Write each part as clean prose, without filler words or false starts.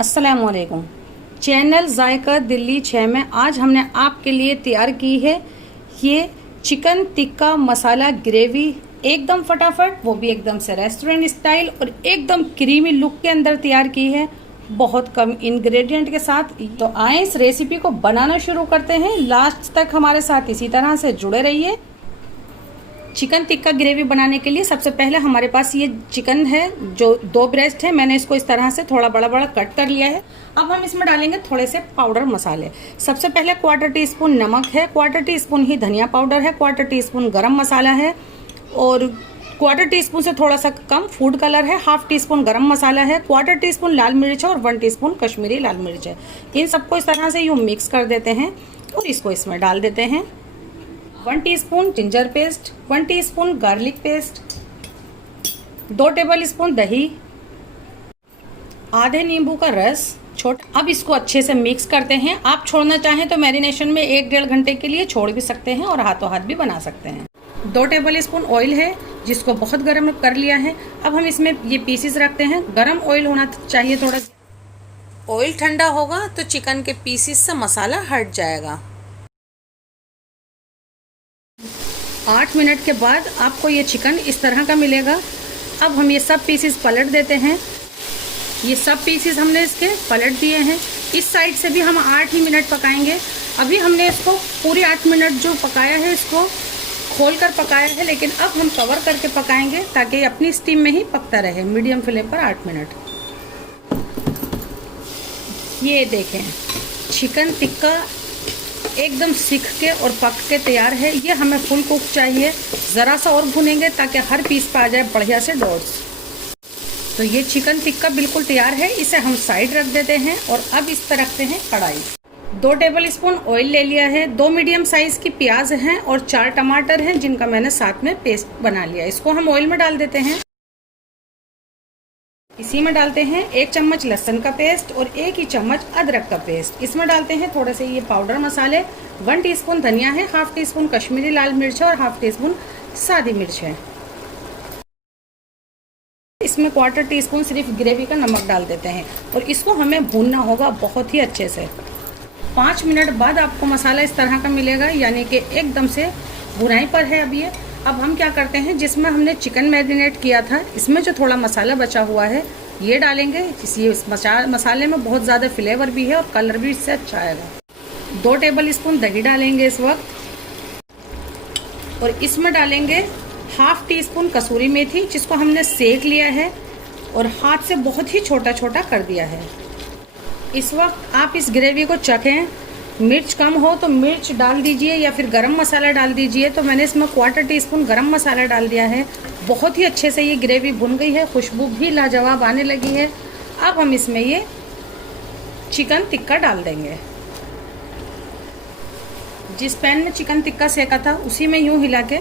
अस्सलामुअलैकुम। चैनल जायका दिल्ली 6 में आज हमने आपके लिए तैयार की है ये चिकन टिक्का मसाला ग्रेवी। एकदम फटाफट, वो भी एकदम से रेस्टोरेंट स्टाइल और एकदम क्रीमी लुक के अंदर तैयार की है, बहुत कम इंग्रेडिएंट के साथ। तो आए इस रेसिपी को बनाना शुरू करते हैं। लास्ट तक हमारे साथ इसी तरह से जुड़े रहिए। चिकन टिक्का ग्रेवी बनाने के लिए सबसे पहले हमारे पास ये चिकन है जो 2 ब्रेस्ट है। मैंने इसको इस तरह से थोड़ा बड़ा बड़ा कट कर लिया है। अब हम इसमें डालेंगे थोड़े से पाउडर मसाले। सबसे पहले 1/4 टीस्पून नमक है, 1/4 टीस्पून ही धनिया पाउडर है, 1/4 टीस्पून गरम मसाला है और 1/4 टीस्पून से थोड़ा सा कम फूड कलर है, 1/2 टीस्पून गरम मसाला है, 1/4 टीस्पून लाल मिर्च है और 1 टीस्पून कश्मीरी लाल मिर्च है। इन सबको इस तरह से यूँ मिक्स कर देते हैं और इसको इसमें डाल देते हैं। 1 teaspoon ginger paste, 1 teaspoon garlic paste, 2 table spoon दही, आधे नींबू का रस छोटा। अब इसको अच्छे से मिक्स करते हैं। आप छोड़ना चाहें तो मैरिनेशन में 1-1.5 घंटे के लिए छोड़ भी सकते हैं और हाथों हाथ भी बना सकते हैं। 2 टेबल स्पून ऑयल है जिसको बहुत गर्म कर लिया है। अब हम इसमें ये पीसेस रखते हैं। गर्म ऑयल होना चाहिए थोड़ा। ऑयल ठंडा होगा तो चिकन के पीसेस से मसाला हट जाएगा। 8 मिनट के बाद आपको ये चिकन इस तरह का मिलेगा। अब हम ये सब पीसेस पलट देते हैं। ये सब पीसेस हमने इसके पलट दिए हैं। इस साइड से भी हम 8 ही मिनट पकाएंगे। अभी हमने इसको पूरी 8 मिनट जो पकाया है इसको खोलकर पकाया है, लेकिन अब हम कवर करके पकाएंगे ताकि अपनी स्टीम में ही पकता रहे मीडियम फ्लेम पर 8 मिनट। ये देखें चिकन टिक्का एकदम सीख के और पक के तैयार है। ये हमें फुल कुक चाहिए, ज़रा सा और भुनेंगे ताकि हर पीस पर आ जाए बढ़िया से डॉट्स। तो ये चिकन टिक्का बिल्कुल तैयार है। इसे हम साइड रख देते हैं और अब इस पर रखते हैं कढ़ाई। 2 टेबल स्पून ऑयल ले लिया है, 2 मीडियम साइज़ की प्याज हैं और 4 टमाटर हैं जिनका मैंने साथ में पेस्ट बना लिया। इसको हम ऑयल में डाल देते हैं। इसी में डालते हैं 1 चम्मच लहसुन का पेस्ट और 1 ही चम्मच अदरक का पेस्ट। इसमें डालते हैं थोड़े से ये पाउडर मसाले। 1 टीस्पून धनिया है, 1/2 टीस्पून कश्मीरी लाल मिर्च है और 1/2 टीस्पून सादी मिर्च है। इसमें 1/4 टीस्पून सिर्फ ग्रेवी का नमक डाल देते हैं और इसको हमें भूनना होगा बहुत ही अच्छे से। 5 मिनट बाद आपको मसाला इस तरह का मिलेगा, यानी कि एकदम से भुनाई पर है अब ये। अब हम क्या करते हैं, जिसमें हमने चिकन मैरिनेट किया था इसमें जो थोड़ा मसाला बचा हुआ है ये डालेंगे। इस मसाले में बहुत ज़्यादा फ्लेवर भी है और कलर भी इससे अच्छा आएगा। 2 टेबल स्पून दही डालेंगे इस वक्त और इसमें डालेंगे 1/2 टीस्पून कसूरी मेथी जिसको हमने सेक लिया है और हाथ से बहुत ही छोटा छोटा कर दिया है। इस वक्त आप इस ग्रेवी को चखें, मिर्च कम हो तो मिर्च डाल दीजिए या फिर गरम मसाला डाल दीजिए। तो मैंने इसमें 1/4 टीस्पून गरम मसाला डाल दिया है। बहुत ही अच्छे से ये ग्रेवी भुन गई है, खुशबू भी लाजवाब आने लगी है। अब हम इसमें ये चिकन टिक्का डाल देंगे। जिस पैन में चिकन टिक्का सेका था उसी में यूँ हिला के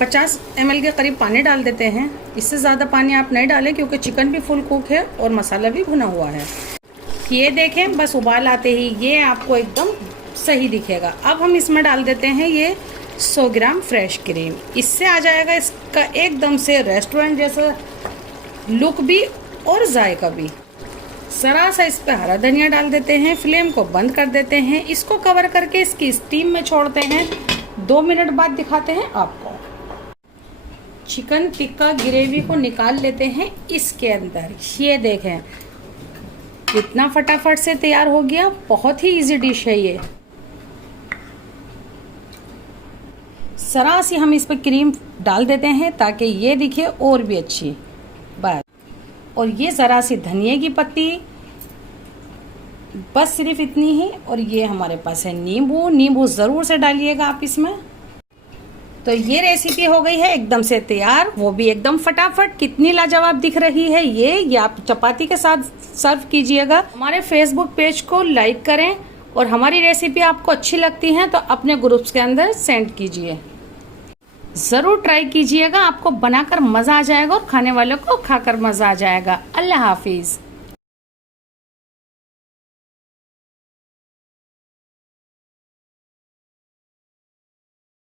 50 ml के करीब पानी डाल देते हैं। इससे ज़्यादा पानी आप नहीं डालें क्योंकि चिकन भी फुल कुक है और मसाला भी भुना हुआ है। ये देखें बस उबाल आते ही ये आपको एकदम सही दिखेगा। अब हम इसमें डाल देते हैं ये 100 ग्राम फ्रेश क्रीम। इससे आ जाएगा इसका एकदम से रेस्टोरेंट जैसा लुक भी और जायका भी। ज़रा सा इस पर हरा धनिया डाल देते हैं। फ्लेम को बंद कर देते हैं। इसको कवर करके इसकी स्टीम में छोड़ते हैं। 2 मिनट बाद दिखाते हैं आपको। चिकन टिक्का ग्रेवी को निकाल लेते हैं इसके अंदर। ये देखें कितना फटाफट से तैयार हो गया। बहुत ही इजी डिश है ये। जरा सी हम इस पर क्रीम डाल देते हैं ताकि ये दिखे और भी अच्छी बात। और ये ज़रा सी धनिया की पत्ती, बस सिर्फ इतनी ही। और ये हमारे पास है नींबू ज़रूर से डालिएगा आप इसमें। तो ये रेसिपी हो गई है एकदम से तैयार, वो भी एकदम फटाफट। कितनी लाजवाब दिख रही है ये आप चपाती के साथ सर्व कीजिएगा। हमारे फेसबुक पेज को लाइक करें और हमारी रेसिपी आपको अच्छी लगती है तो अपने ग्रुप्स के अंदर सेंड कीजिए। ज़रूर ट्राई कीजिएगा, आपको बनाकर मज़ा आ जाएगा और खाने वालों को खाकर मज़ा आ जाएगा। अल्लाह हाफिज़।